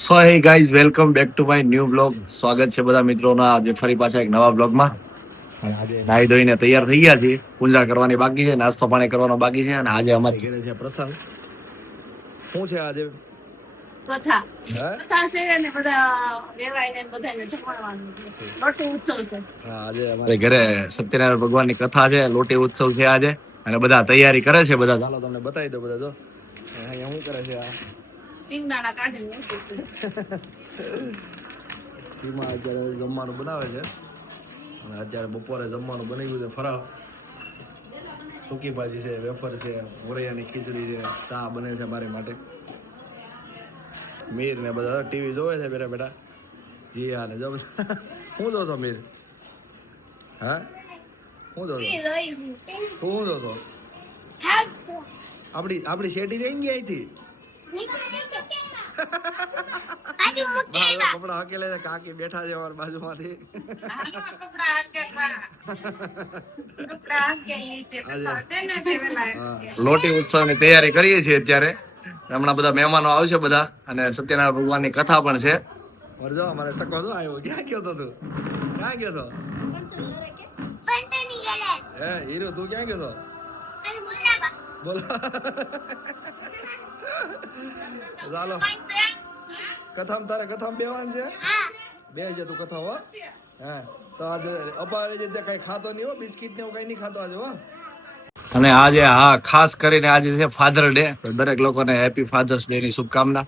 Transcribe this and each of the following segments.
So hey guys, welcome back to my new blog. સ્વાગત છે બધા મિત્રોના આજે ફરી પાછા એક નવા બ્લોગમાં. અને આજે નાહી ધોઈને તૈયાર થઈ ગયા છીએ. પૂજા કરવાની બાકી છે, નાસ્તો પાણી કરવાનો બાકી છે. અને આજે અમારી ઘરે છે પ્રસંગ. શું છે આજે? કથા છે ને બધા વેવાઈને બધાને જમાડવાનું છે. લોટી ઉત્સવ છે. હા, આજે અમારે ઘરે સત્યનારાયણ ભગવાનની કથા છે, લોટી ઉત્સવ છે આજે. અને બધા તૈયારી કરે છે. બધા ચાલો તમને બતાવી દો. બધા જો અહીંયા શું કરે છે આ સિંગદાણા કાઢીને સીમા અત્યારે જમવાનું બનાવે છે. અને અત્યારે બપોરે જમવાનું બની ગયું છે. ફરાળ સૂકી ભાજી છે, વેફર છે, મોરૈયાની ખીચડી છે, ચા બને છે મારી માટે. મીર ને બધા ટીવી જોવે છે બેટા બેટા. જી હા ને જો શું જો છો મીર? હા શું જો છો? શું જો છો? આપડી શેટી જઈ ગઈ અહીંથી. કપડા હકેલે કાકી બેઠા છે અમારી બાજુમાંથી. લોટી ઉત્સવની તૈયારી કરીએ છીએ અત્યારે. હમણાં બધા મહેમાનો આવશે બધા. અને સત્યનારાયણ ભગવાનની કથા પણ છે. જો અમારે ટકો તો આવ્યો. ક્યાં ગયો તો તું? ક્યાં ગયો તો? હે હીરો, તું ક્યાં ગયો તો? બોલો ચાલો કથામ તારે કથામ બેવાન છે. બે છે તું કથા હો. હા તો આજે અપારે જે કઈ ખાતો નહીં હો, બિસ્કિટ ને એવું કઈ નહીં ખાતો આજે હો. અને આજે હા ખાસ કરીને આજે છે ફાધર ડે. તો દરેક લોકોને હેપી ફાધર્સ ડે ની શુભકામના.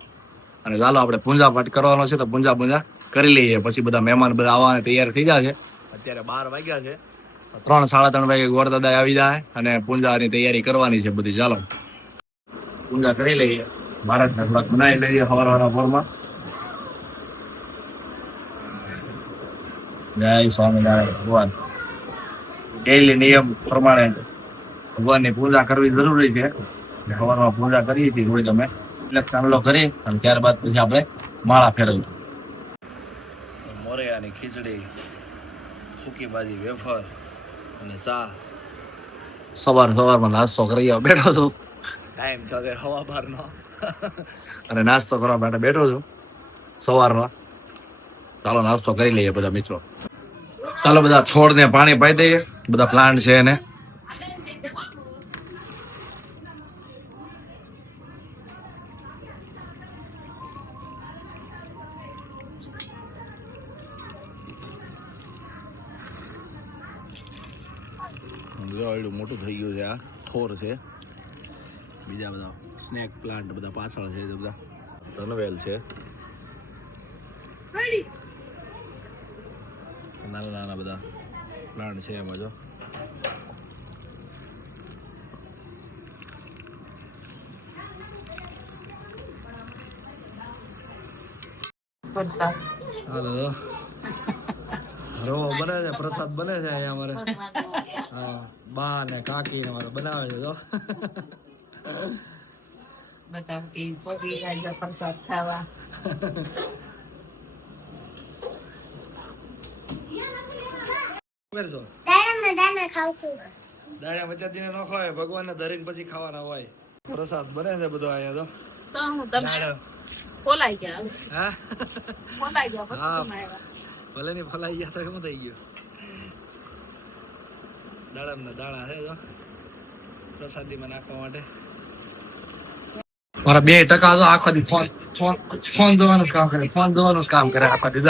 અને ચાલો આપણે પૂજા પાઠ કરવાનો છે તો પૂજા કરી લઈએ. પછી બધા મહેમાન બધા આવવાને તૈયાર થઈ જાય છે. અત્યારે 12 વાગ્યા છે. 3-3:30 વાગે ગોરદાદા આવી જાય અને પૂજાની તૈયારી કરવાની છે બધી. ચાલો પૂજા કરી લઈએ. ભારતને થોડાક બનાવી લઈએ સવારના પોરમાં. જય સ્વામિનારાયણ ભગવાન. ડેઈલી નિયમ પ્રમાણે ભગવાનની પૂજા કરવી જરૂરી છે. સવારમાં પૂજા કરીએ છીએ થોડી તમે એટલે ચાંદલો કરી અને ત્યારબાદ પછી આપણે માળા ફેરવીએ. મોરૈયાની ખીચડી, સૂકી ભાજી, વેફર અને ચા. સવારમાં નાસ્તો કરી બેઠો છું. ટાઈમ છે 12:15 અને નાસ્તો કરવા માટે બેઠો છું સવારમાં. ચાલો નાસ્તો કરી લઈએ બધા મિત્રો. ચાલો બધા છોડને પાણી પાઈ દઈએ. બધા પ્લાન્ટ છે એને. મોટું થઈ ગયું છે. આ થોર છે. બીજા બધા સ્નેક પ્લાન્ટ બધા પાછળ છે. બધા ધનવેલ છે. નાના નાના બધા પ્લાન્ટ છે એમાં જો. હાલો રવો બને છે, પ્રસાદ બને છે અહીંયા અમારે. હા બા ને કાકી ને અમારે બનાવે છે જો. પ્રસાદ ખાવા કરશો? દાણા વચાતીને ન ખવાય, ભગવાનને ધરીને પછી ખાવાના હોય. પ્રસાદ બને છે બધો અહીંયા તો. હા ભલે ની ફલાઈ ગયા તો શું થઈ ગયું. દાણા છે તો પ્રસાદીમાં નાખવા માટે. મારા 2% તો આખો દી ફોન જોવાનું કામ કરે. ફોન જોવાનું કામ કરે આખો દી.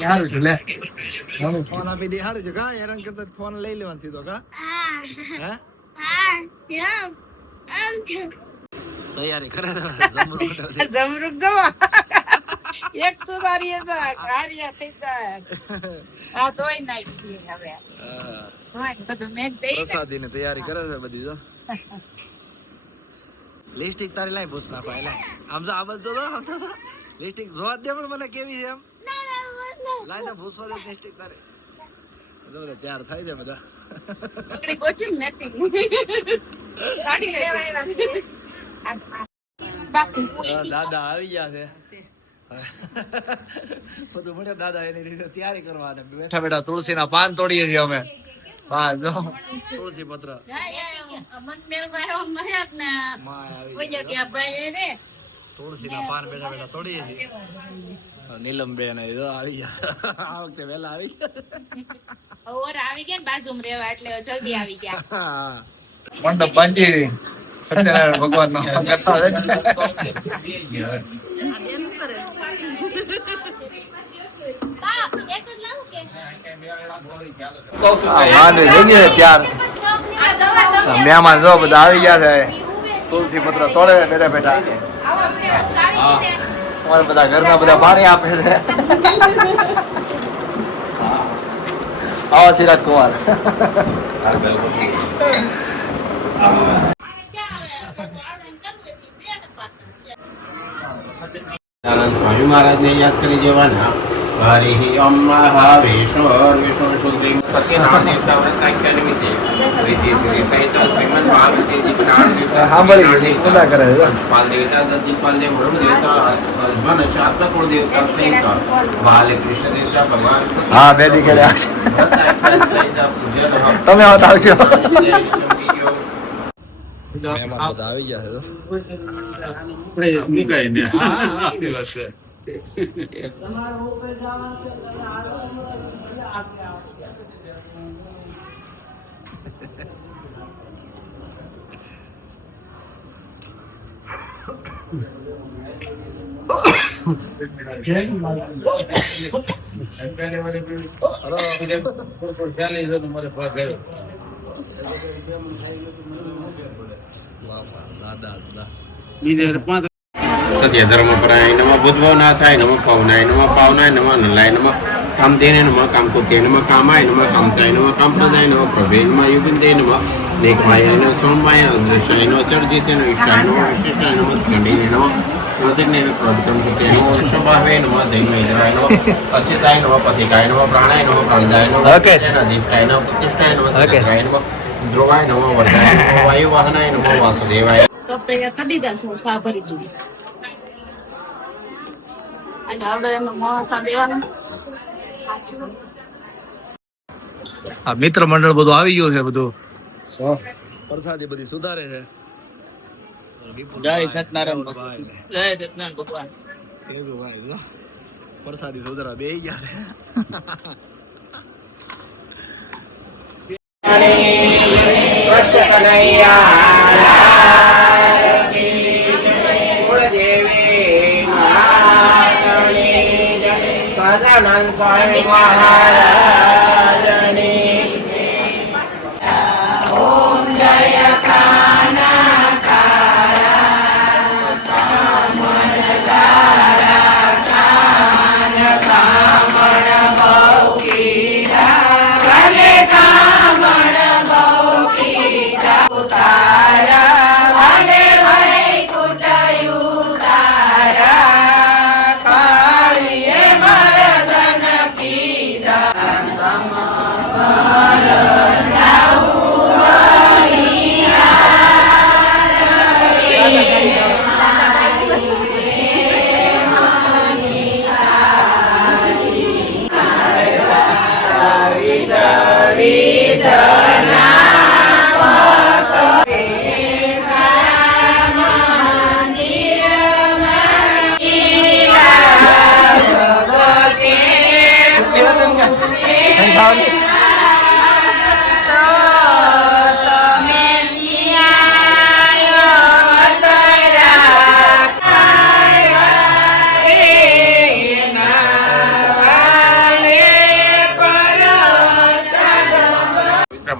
સારું છે લે ફોન આપી દે. સારું છે કા હેરાન કરતા ફોન લઈ લેવાનું સીધો કા. તૈયારી કરે જમરૂક જવા એક સુધારીએ તો કાર્યા થઈ જાય. આ તોય નાખી હવે બધું મેં દઈ પ્રસાદીની તૈયારી કરે છે બધી જો. લિપસ્ટિક તારી લાઈ પૂછ નાખો. આમ જો આ બધું તો લિપસ્ટિક જોવા દે પણ મને કેવી છે એમ. લાઈ ને ભૂસવા દે લિપસ્ટિક તારે. બધા તૈયાર થાય છે બધા. પકડી ગોચી મેચિંગ કાઢી લેવાય દાદા આવી ગયા છે. બધું મળે દાદા એની રીતે તૈયારી કરવા. બેઠા બેઠા તુલસીના પાન તોડીએ છીએ અમે. હા જો તુલસી પત્ર તુલસીના પાન બેઠા બેઠા તોડીએ છીએ. નીલમ બેન આવી ગયા આ વખતે વહેલા આવી આવી ગયા ને બાજુમાં રહેવા એટલે જલ્દી આવી ગયા. ગયા. મંડપ બાંધી સત્યનારાયણ ભગવાન નો કથા મહેમાન જો બધા આવી ગયા છે. તુલસી પત્ર તોડે બેઠા બેઠા અમારે બધા ઘરના બધા પાણી આપે છે. આવા સિરાજ કુમાર આનંદ સ્વામી મહારાજને યાદ કરી દેવાના. હરિ ઓમ મહાવેશ્વર વિષ્ણુ સુદ્રી સત્યનારાયણ દેવતા વ્રતાખ્યા નિમિત્તે રીતિ સિદ્ધિ સહિત શ્રીમદ મહાગણપતિજી જ્ઞાન દેવતા સાંભળી પૂજા કરે છે. પંચપાલ દેવતા દત્તિપાલ દેવ વરુણ દેવતા અજમન શાસ્ત્રકુળ દેવતા સહિત બાલકૃષ્ણ દેવતા ભગવાન હા બે દી કરે વ્રતાખ્યા સહિત પૂજન તમે આવતા આવશો. મહેમાન બધા આવી ગયા છે. સત્ય ધર્મપરાય નમઃ ભૂતભવનાથાય નમઃ પવનાય નમઃ પાવનાય નમઃ નલાય નમઃ કામધેને નમઃ કામકુકે નમઃ કામાય નમઃ કામતાય નમઃ કામપ્રદાય નમઃ પ્રભે નમઃ યુગંતે નમઃ લેખમાય નમઃ સોમમાય અદૃશ્યાય નમઃ ચર્જિતે નમઃ ઇષ્ટાય નમઃ વિશિષ્ટાય નમઃ સ્કંડીને નમઃ પ્રતિજ્ઞે નમઃ પ્રભુકંતે નમઃ વૃષભાવે નમઃ દૈવૈદ્રાય નમઃ અચ્યુતાય નમઃ પતિકાય નમઃ પ્રાણાય નમઃ પ્રાણદાય નમઃ અધિષ્ઠાય નમઃ પ્રતિષ્ઠાય નમઃ સદગાય નમઃ ધ્રુવાય નમઃ વર્ધાય નમઃ વાયુવાહનાય નમઃ વાસુદેવાય. તો તૈયાર કરી દીધા છે સા ભરી દીધી અને હવે એમાં મોસા દેવાનું. આ મિત્ર મંડળ બધું આવી ગયું છે બધું. પ્રસાદી બધી સુધારે છે. જય સત્યનારાયણ ભગવાન. જય સત્યનારાયણ ભગવાન. કેશુભાઈ જો પ્રસાદી સુધારા બે ગયા છે. સદાનંદ સ્વામી મહારાજની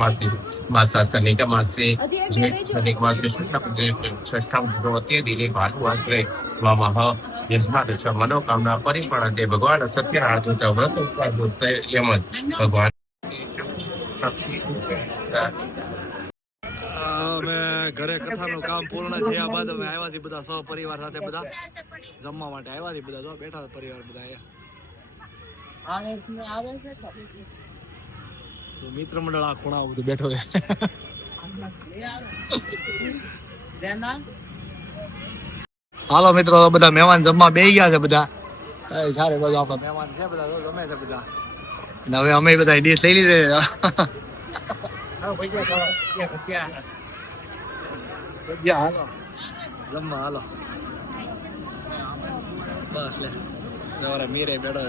मासी मासा सनिक मासे जेठ सनिक मासे षष्ठम भगवती दिले भानुवासरे वामः यजमान छ मनोकामना परिपूर्ण ते भगवान सत्यनारायण च व्रत उपवास यमन भगवान અમે ઘરે કથાનું કામ પૂર્ણ થયા બાદ અમે આવ્યા છીએ બધા સહપરિવાર સાથે બધા જમવા માટે આવ્યા છીએ બધા જો બેઠા પરિવાર બધા તો મિત્ર મંડળ આ ખૂણા બધું બેઠો છે. હાલો મિત્રો બધા મહેમાન જમવા બેસી ગયા છે બધા. સારે બધું આપણા મહેમાન છે બધા ગમે છે બધા. અને હવે અમે બધા ડીશ લઈ લીધે ભજીયા ખાવા ભજીયા હાલો જમવા હાલો બસ લે તમારા મીરે બેડો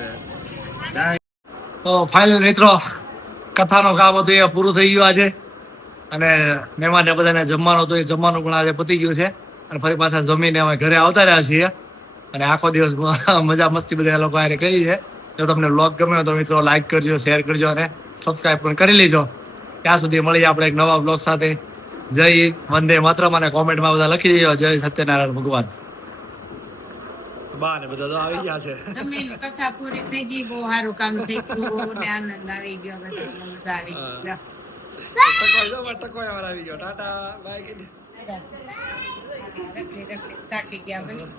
તો ફાઇનલ મિત્રો કથાનો કામ હતું એ પૂરું થઈ ગયું આજે અને મહેમાનને બધાને જમવાનું હતું એ જમવાનું પણ આજે પતી ગયું છે અને ફરી પાછા જમીને અમે ઘરે આવતા રહ્યા છીએ અને આખો દિવસ મજા મસ્તી બધા લોકો આને કરી છે. જો તમને વ્લોગ ગમ્યો હોય તો મિત્રો લાઈક કરજો, શેર કરજો અને સબસ્ક્રાઈબ પણ કરી લેજો. ત્યાં સુધી મળીએ આપણે એક નવા વ્લોગ સાથે. જય વંદે માતરમ અને કોમેન્ટમાં બધા લખી દેજો જય સત્યનારાયણ ભગવાન. બા ને બધા તો આવી ગયા છે. જમીન કથા પૂરી થઈ ગઈ, બહુ સારું કામ થઈ ગયું ને આનંદ આવી ગયો, બધા મજા આવી ગઈ. ટકોય આવી ગયો ટાટા બાય. રખડી રખડી થાકી ગયા પછી